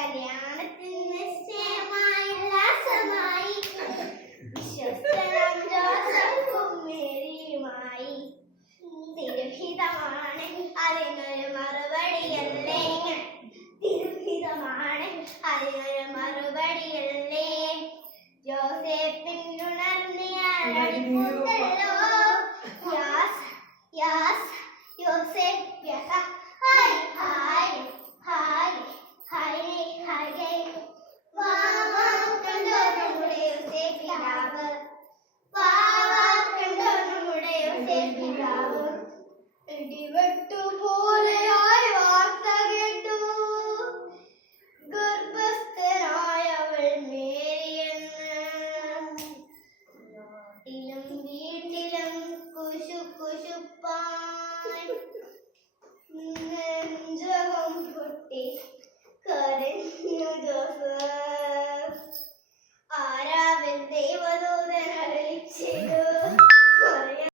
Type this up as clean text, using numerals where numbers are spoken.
കല്യാണത്തിന് നിശ്ചയമായി ഉല്ലാസമായി വിശ്വസ്തനാം ജോസഫും മേരിയുമായി. തിരുഹിതമാണ് അതിനൊരു മറുപടിയല്ലേ, തിരുഹിതമാണ് അതിനൊരു മറുപടിയല്ലേ. ജോസേഫിനുണർന്നിയാളോ Yosef hi hi hi hi hi. വാവാ കണ്ടോ നമ്മുടെ യോസേഫ് പിതാവ്, വാവാ കണ്ടോ നമ്മുടെ യോസേഫ് പിതാവ്. ഇടിവെട്ടുപോലെയായി വാർത്ത കേട്ടു, ഗർഭസ്ഥനായവൾ മേരിയെന്ന്. നാട്ടിലും വീട്ടിലും കുശുകുശുപ്പായി നെഞ്ചകം പൊട്ടി